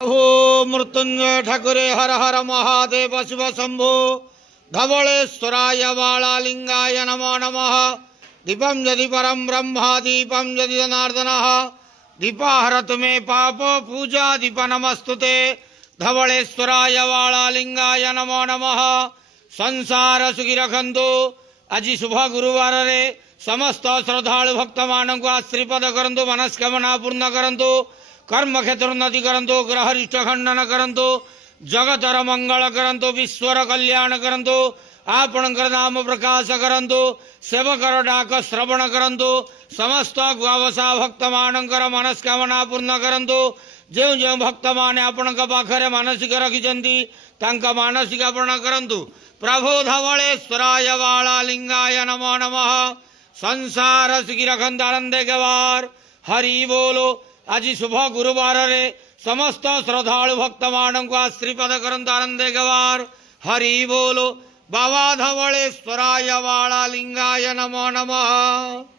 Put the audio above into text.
हो मृत्युंजय ठाकुरे हर हर महादेव शिव शंभो धवलेश्वराय बालालिंगाय नमो नमः। दीपं यदि परम ब्रह्म दीपं यदि जनार्दनः दीपाहरतु मे पाप पूजा दीप नमस्तुते। धवलेश्वराय बालालिंगाय नमो नमः। संसार सुखी रखंतु। आज शुभ गुरुवार रे समस्त श्रद्धालु भक्त मानक आश्रीपद करंतु, मनस्कामना पूर्ण करंतु, कर्म क्षेत्र उन्नति करंतु, ग्रह रिष्ट खंडन करंतु, जगतर मंगल करंतु, विश्वर कल्याण करंतु, आपणकर नाम प्रकाश करंतु, सेवकर डाक श्रवण करंतु, समस्त ग्वावसा भक्त मानकर मनस्कामना पूर्ण करंतु। जो जो भक्त माने आपण पाखरे मानसिक रखिचंती तांका मानसिक पूर्ण करंतु। प्रभु धवलेश्वराय बालालिंगाय नमो नमः। संसार सुखी रखंत आनंदे गवार हरि बोलो। आज शुभ गुरुवार रे समस्त श्रद्धालु भक्त मानक आश्रीपद करंत आनंदे गवार हरि बोलो। बाबा धवलेश्वराय बालालिंगाय नमो नमः।